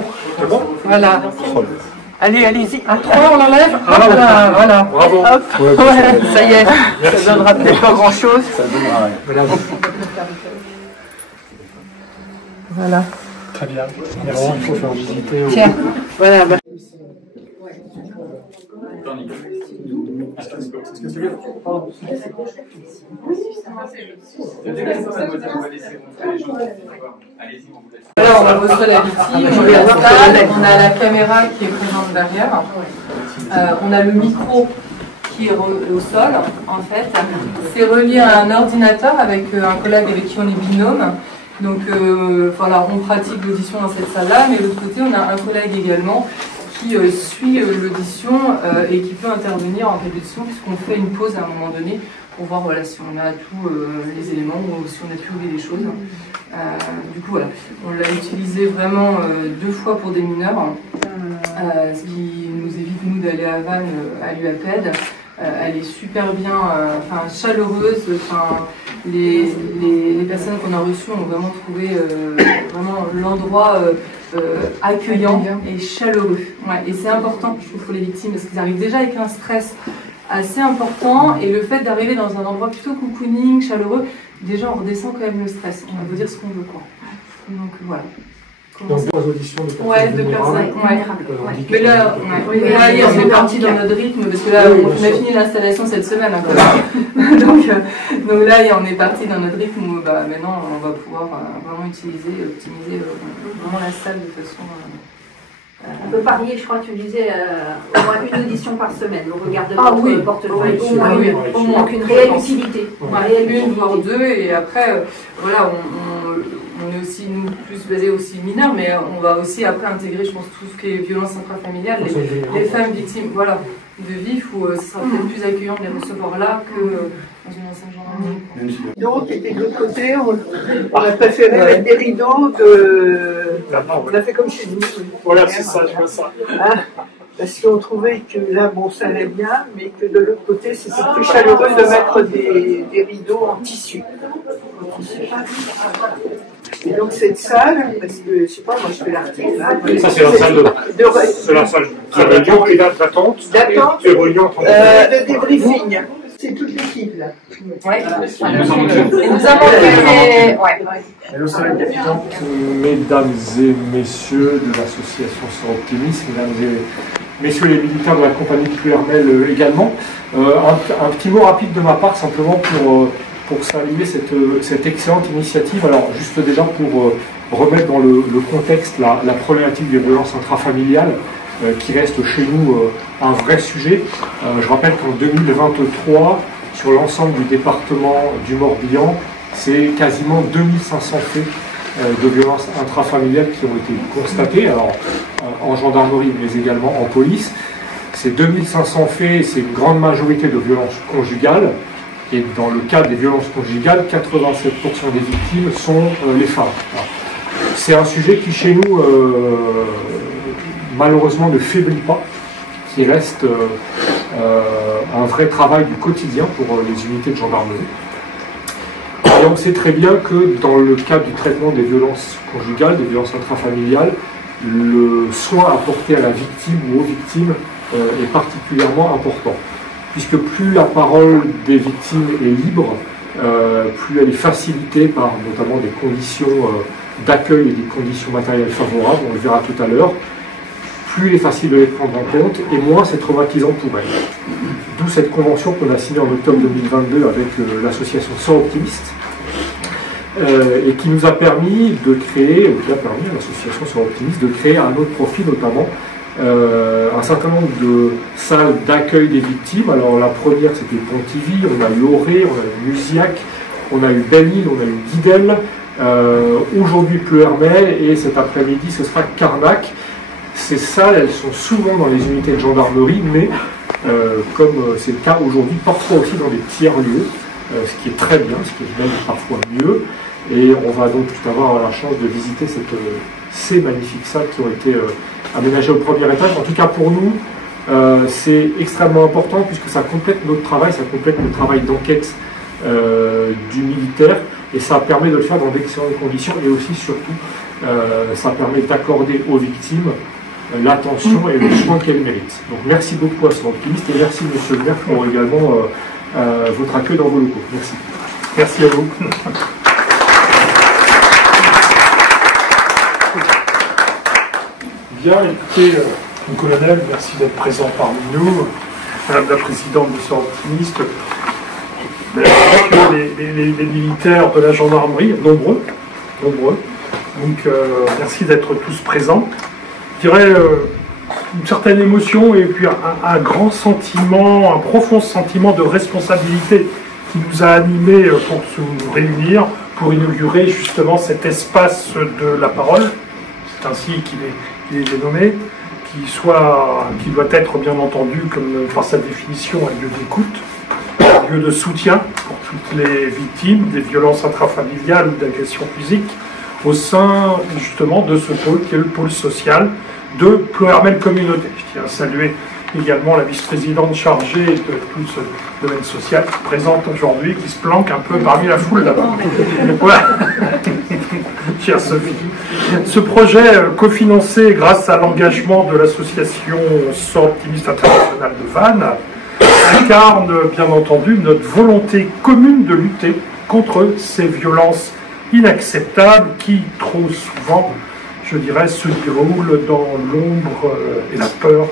bon. C'est bon? Voilà. Allez, allez-y. À 3, on l'enlève. Bravo. Voilà. Bravo. Hop. Ouais, ça y est. Merci. Ça donnera peut-être pas grand-chose. Ça donnera rien. Voilà. Très bien. Il faut faire visiter. Tiens, voilà. Bah. Là, on reçoit la victime, on l'installe, on a la caméra qui est présente derrière, on a le micro qui est au sol, en fait. C'est relié à un ordinateur avec un collègue avec qui on est binôme. Donc voilà, on pratique l'audition dans cette salle-là, mais de l'autre côté, on a un collègue également qui suit l'audition et qui peut intervenir en cas d'audition, puisqu'on fait une pause à un moment donné pour voir voilà, si on a tous les éléments ou si on a pu oublier des choses. Du coup, voilà, on l'a utilisé vraiment 2 fois pour des mineurs, ce qui nous évite, nous, d'aller à Vannes à l'UAPED. Elle est super bien, chaleureuse. Les personnes qu'on a reçues ont vraiment trouvé vraiment l'endroit accueillant et chaleureux. Ouais, et c'est important, je trouve, pour les victimes, parce qu'ils arrivent déjà avec un stress assez important, et le fait d'arriver dans un endroit plutôt cocooning, chaleureux, déjà on redescend quand même le stress. On peut dire ce qu'on veut, quoi. Donc voilà. Donc 2 auditions de personnes ouais, de personnes. Mais là, on est parti dans notre rythme, parce que là, on a fini l'installation cette semaine. Hein, donc là, on est parti dans notre rythme où maintenant, on va pouvoir vraiment optimiser vraiment la salle de façon... On peut parier, je crois que tu disais, au moins une audition par semaine, au regard de votre portefeuille. Au moins une réelle utilité. Une, voire 2, et après, voilà, on est aussi, nous, plus basé aussi mineurs, mais on va aussi après intégrer, je pense, tout ce qui est violence intrafamiliale, les femmes victimes, voilà, de vif, où ce sera peut-être plus accueillant de les recevoir là que dans une ancienne gendarmerie. Donc, et de l'autre côté, on a préféré mettre des rideaux on a fait comme chez nous. Voilà, c'est ça, je vois ça. Hein, parce qu'on trouvait que là, bon, ça allait bien, mais que de l'autre côté, c'était plus chaleureux de mettre des rideaux en tissu. Et donc cette salle, parce que, je sais pas, moi je fais l'article là. Ça, c'est la salle c'est la salle de réunion et d'attente. D'attente. De débriefing. C'est toute l'équipe là. Ouais. Et nous avons fait... Hello, c'est le capitaine. Mesdames et messieurs de l'association Sœurs Optimistes, mesdames et messieurs les militaires de la compagnie de Pluhermel également. Un petit mot rapide de ma part, simplement pour saluer cette excellente initiative. Alors, juste déjà pour remettre dans le contexte la problématique des violences intrafamiliales, qui reste chez nous un vrai sujet. Je rappelle qu'en 2023, sur l'ensemble du département du Morbihan, c'est quasiment 2500 faits de violences intrafamiliales qui ont été constatés, alors en gendarmerie mais également en police. Ces 2500 faits, c'est une grande majorité de violences conjugales, et dans le cas des violences conjugales, 87% des victimes sont les femmes. C'est un sujet qui chez nous malheureusement ne faiblit pas, qui reste un vrai travail du quotidien pour les unités de gendarmerie. Et on sait très bien que dans le cadre du traitement des violences conjugales, des violences intrafamiliales, le soin apporté à la victime ou aux victimes est particulièrement important. Puisque plus la parole des victimes est libre, plus elle est facilitée par notamment des conditions d'accueil et des conditions matérielles favorables, on le verra tout à l'heure, plus il est facile de les prendre en compte et moins c'est traumatisant pour elles. D'où cette convention qu'on a signée en octobre 2022 avec l'association Sœurs Optimistes et qui nous a permis de créer, qui a permis à l'association Sœurs Optimistes de créer à notre profit notamment un certain nombre de salles d'accueil des victimes. Alors la première c'était Pontivy, on a eu Auray, on a eu Musiac, on a eu Belle-Île, on a eu Guidel, aujourd'hui Pluhermel et cet après-midi ce sera Carnac. Ces salles, elles sont souvent dans les unités de gendarmerie, mais comme c'est le cas aujourd'hui, parfois aussi dans des tiers-lieux, ce qui est très bien, ce qui est même parfois mieux. Et on va donc tout avoir la chance de visiter ces magnifiques salles qui ont été aménagées au premier étage. En tout cas pour nous, c'est extrêmement important puisque ça complète notre travail, ça complète le travail d'enquête du militaire, et ça permet de le faire dans d'excellentes conditions, et aussi, surtout, ça permet d'accorder aux victimes l'attention et le soin qu'elles méritent. Donc merci beaucoup à Centre Optimiste, et merci Monsieur le maire pour également votre accueil dans vos locaux. Merci. Merci à vous. Bien, écoutez, mon colonel, merci d'être présent parmi nous. Madame la présidente de Centre Optimiste, les militaires de la gendarmerie, nombreux. Donc, merci d'être tous présents. Je dirais une certaine émotion et puis un grand sentiment, un profond sentiment de responsabilité qui nous a animés pour se réunir, pour inaugurer justement cet espace de la parole. C'est ainsi qu'il est nommé, qui doit être bien entendu, comme par sa définition, un lieu d'écoute, un lieu de soutien pour toutes les victimes des violences intrafamiliales ou d'agressions physiques, au sein justement de ce pôle qui est le pôle social de Ploërmel Communauté. Je tiens à saluer également la vice-présidente chargée de tout ce domaine social qui se présente aujourd'hui, qui se planque un peu parmi la foule là-bas. Voilà. Chère Sophie. Ce projet, cofinancé grâce à l'engagement de l'association Centre Optimiste International de Vannes, incarne bien entendu notre volonté commune de lutter contre ces violences inacceptables qui, trop souvent, je dirais, se déroulent dans l'ombre et la peur.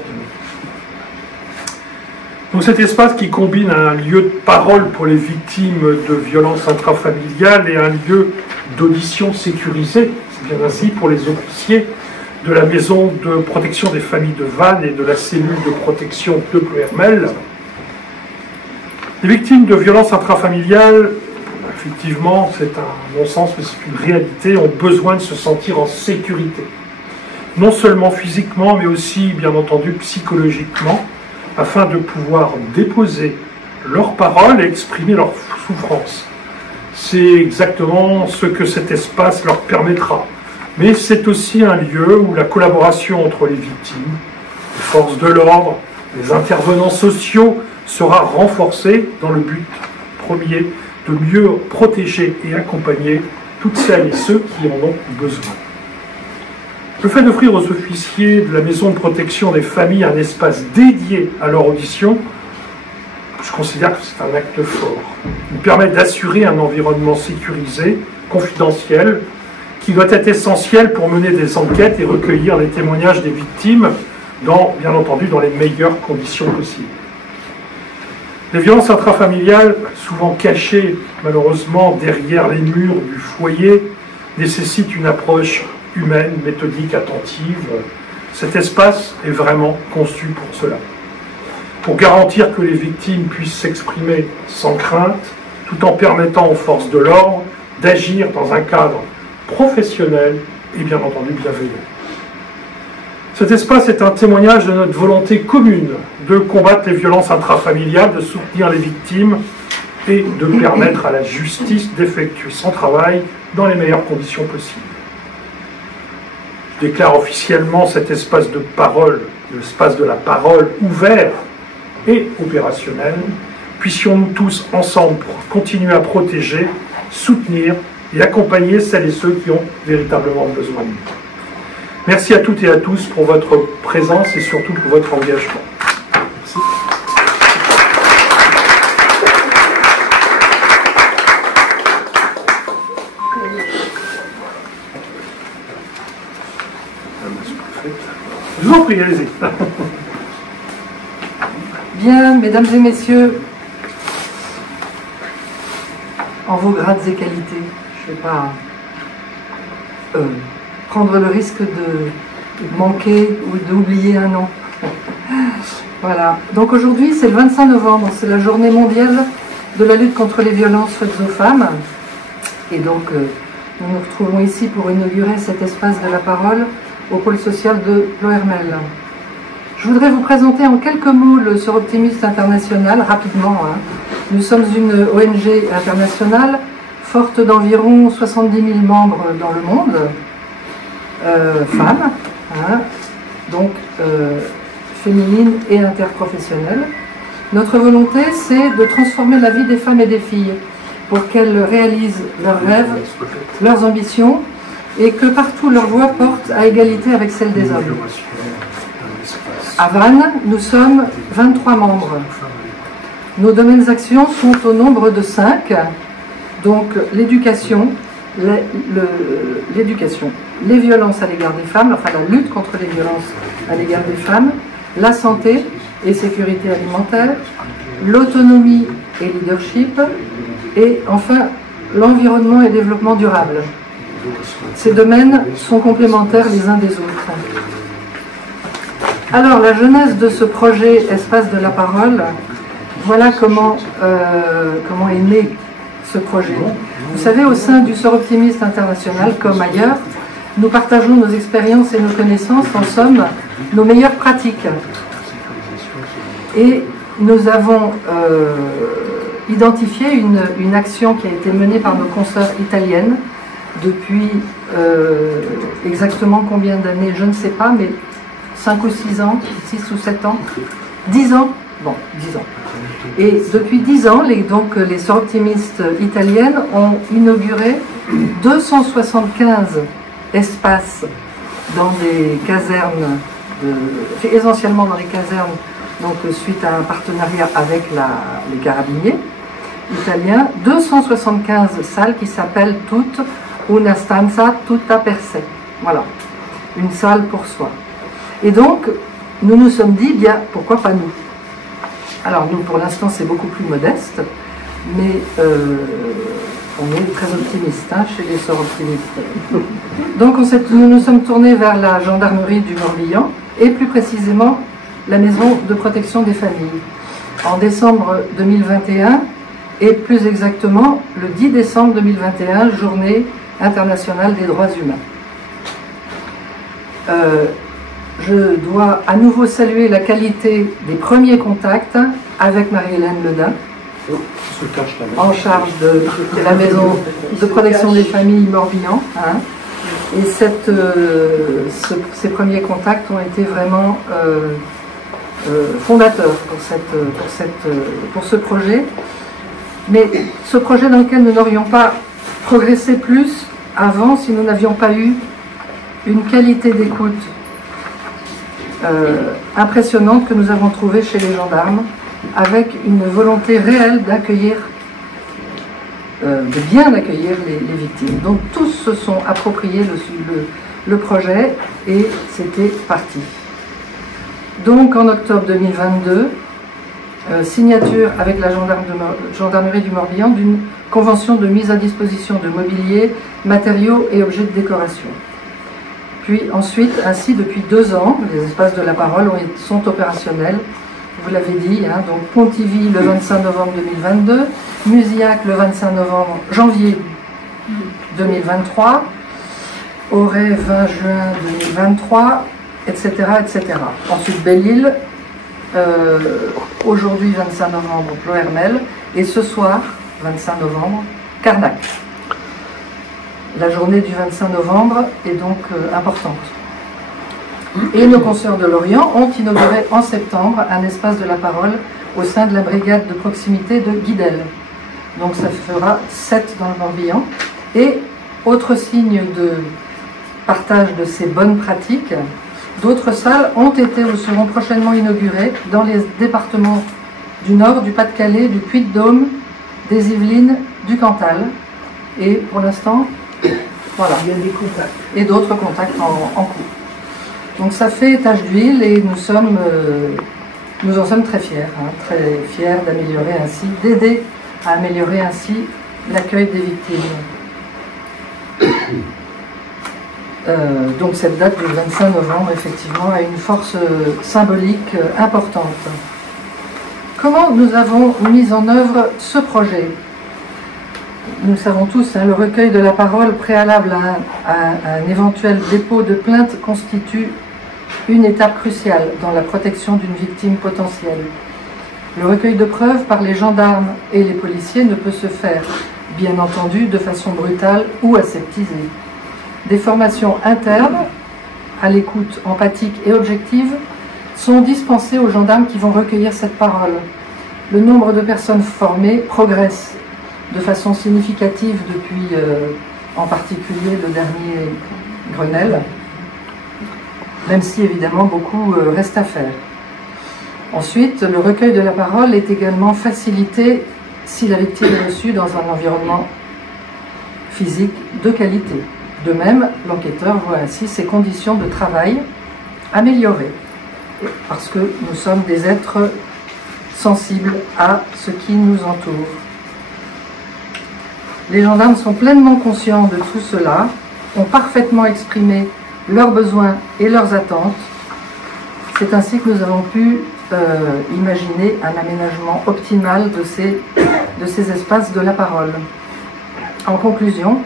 Donc cet espace qui combine un lieu de parole pour les victimes de violences intrafamiliales et un lieu d'audition sécurisé, c'est bien ainsi pour les officiers de la maison de protection des familles de Vannes et de la cellule de protection de Ploërmel. Les victimes de violences intrafamiliales, effectivement, c'est un non-sens, mais c'est une réalité, ont besoin de se sentir en sécurité. Non seulement physiquement, mais aussi, bien entendu, psychologiquement, afin de pouvoir déposer leurs paroles et exprimer leurs souffrances. C'est exactement ce que cet espace leur permettra. Mais c'est aussi un lieu où la collaboration entre les victimes, les forces de l'ordre, les intervenants sociaux sera renforcée dans le but premier de mieux protéger et accompagner toutes celles et ceux qui en ont besoin. Le fait d'offrir aux officiers de la maison de protection des familles un espace dédié à leur audition, je considère que c'est un acte fort. Il permet d'assurer un environnement sécurisé, confidentiel, qui doit être essentiel pour mener des enquêtes et recueillir les témoignages des victimes, bien entendu dans les meilleures conditions possibles. Les violences intrafamiliales, souvent cachées malheureusement derrière les murs du foyer, nécessitent une approche humaine, méthodique, attentive. Cet espace est vraiment conçu pour cela. Pour garantir que les victimes puissent s'exprimer sans crainte, tout en permettant aux forces de l'ordre d'agir dans un cadre professionnel et bien entendu bienveillant. Cet espace est un témoignage de notre volonté commune de combattre les violences intrafamiliales, de soutenir les victimes et de permettre à la justice d'effectuer son travail dans les meilleures conditions possibles. Je déclare officiellement cet espace de parole, l'espace de la parole ouvert et opérationnel. Puissions-nous tous ensemble continuer à protéger, soutenir et accompagner celles et ceux qui ont véritablement besoin de nous. Merci à toutes et à tous pour votre présence et surtout pour votre engagement. Merci. Je vous en prie, allez-y. Bien, mesdames et messieurs, en vos grades et qualités, je ne vais pas prendre le risque de manquer ou d'oublier un nom. Voilà. Donc aujourd'hui, c'est le 25 novembre, c'est la journée mondiale de la lutte contre les violences faites aux femmes. Et donc, nous nous retrouvons ici pour inaugurer cet espace de la parole au pôle social de Ploërmel. Je voudrais vous présenter en quelques mots le Centre Optimiste International, rapidement. Nous sommes une ONG internationale forte d'environ 70 000 membres dans le monde, femmes, donc féminines et interprofessionnelles. Notre volonté, c'est de transformer la vie des femmes et des filles pour qu'elles réalisent leurs rêves, leurs ambitions, et que partout leur voix porte à égalité avec celle des hommes. À Vannes, nous sommes 23 membres. Nos domaines d'action sont au nombre de 5, donc l'éducation, les violences à l'égard des femmes, enfin la lutte contre les violences à l'égard des femmes, la santé et sécurité alimentaire, l'autonomie et leadership, et enfin l'environnement et développement durable. Ces domaines sont complémentaires les uns des autres. Alors, la genèse de ce projet Espace de la parole, voilà comment est né ce projet. Vous savez, au sein du Sœurs Optimistes International, comme ailleurs, nous partageons nos expériences et nos connaissances, en somme, nos meilleures pratiques. Et nous avons identifié une action qui a été menée par nos consoeurs italiennes depuis exactement combien d'années, je ne sais pas, mais 5 ou 6 ans, 6 ou 7 ans, 10 ans, bon, 10 ans. Et depuis 10 ans, les Sœurs Optimistes italiennes ont inauguré 275 espaces dans des casernes, essentiellement dans les casernes, donc suite à un partenariat avec les carabiniers italiens, 275 salles qui s'appellent toutes Una stanza tutta per sé. Voilà, une salle pour soi. Et donc, nous nous sommes dit, bien, pourquoi pas nous? Alors nous, pour l'instant, c'est beaucoup plus modeste, mais on est très optimiste chez les Sœurs Optimistes. Donc nous nous sommes tournés vers la gendarmerie du Morbihan, et plus précisément la maison de protection des familles. En décembre 2021, et plus exactement le 10 décembre 2021, journée internationale des droits humains. Je dois à nouveau saluer la qualité des premiers contacts avec Marie-Hélène Ledin, en charge de la maison de protection des familles Morbihan. Et ces premiers contacts ont été vraiment fondateurs pour ce projet. Mais ce projet dans lequel nous n'aurions pas progressé plus avant si nous n'avions pas eu une qualité d'écoute impressionnante que nous avons trouvée chez les gendarmes, avec une volonté réelle d'accueillir, de bien accueillir les victimes. Donc tous se sont appropriés le projet et c'était parti. Donc en octobre 2022, signature avec la gendarmerie du Morbihan d'une convention de mise à disposition de mobilier, matériaux et objets de décoration. Puis ensuite, ainsi depuis 2 ans, les espaces de la parole sont opérationnels, vous l'avez dit, donc Pontivy le 25 novembre 2022, Musillac le 25 janvier 2023, Auray 20 juin 2023, etc. etc. Ensuite Belle-Île, aujourd'hui 25 novembre Ploërmel, et ce soir, 25 novembre, Carnac. La journée du 25 novembre est donc importante. Et nos consoeurs de Lorient ont inauguré en septembre un espace de la parole au sein de la brigade de proximité de Guidel. Donc ça fera 7 dans le Morbihan. Et autre signe de partage de ces bonnes pratiques, d'autres salles ont été ou seront prochainement inaugurées dans les départements du Nord, du Pas-de-Calais, du Puy-de-Dôme, des Yvelines, du Cantal. Et pour l'instant, voilà. Il y a des contacts. Et d'autres contacts en cours. Donc ça fait tache d'huile et nous en sommes très fiers. Très fiers d'améliorer ainsi, d'aider à améliorer ainsi l'accueil des victimes. Donc cette date du 25 novembre, effectivement, a une force symbolique importante. Comment nous avons mis en œuvre ce projet? Nous savons tous, le recueil de la parole préalable à un éventuel dépôt de plainte constitue une étape cruciale dans la protection d'une victime potentielle. Le recueil de preuves par les gendarmes et les policiers ne peut se faire, bien entendu, de façon brutale ou aseptisée. Des formations internes, à l'écoute empathique et objective, sont dispensées aux gendarmes qui vont recueillir cette parole. Le nombre de personnes formées progresse de façon significative depuis en particulier le dernier Grenelle, même si évidemment beaucoup reste à faire. Ensuite, le recueil de la parole est également facilité si la victime est reçue dans un environnement physique de qualité. De même, l'enquêteur voit ainsi ses conditions de travail améliorées, parce que nous sommes des êtres sensibles à ce qui nous entoure. Les gendarmes sont pleinement conscients de tout cela, ont parfaitement exprimé leurs besoins et leurs attentes. C'est ainsi que nous avons pu imaginer un aménagement optimal de ces espaces de la parole. En conclusion,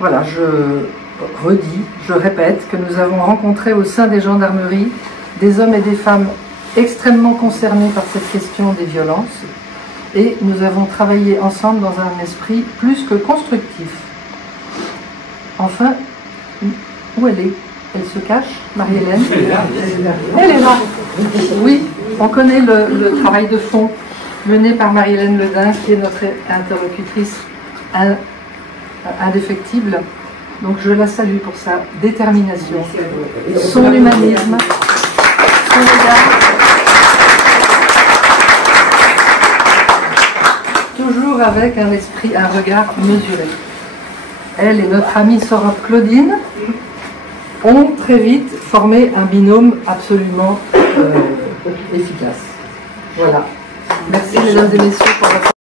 voilà, je redis, je répète que nous avons rencontré au sein des gendarmeries des hommes et des femmes extrêmement concernés par cette question des violences, et nous avons travaillé ensemble dans un esprit plus que constructif. Enfin, où elle est? Elle se cache, Marie-Hélène? Elle est là. Oui, on connaît le travail de fond mené par Marie-Hélène Ledin, qui est notre interlocutrice indéfectible. Donc je la salue pour sa détermination, son humanisme, son regard, toujours avec un esprit, un regard mesuré. Elle et notre amie Sorop Claudine ont très vite formé un binôme absolument efficace. Voilà. Merci mesdames et messieurs pour votre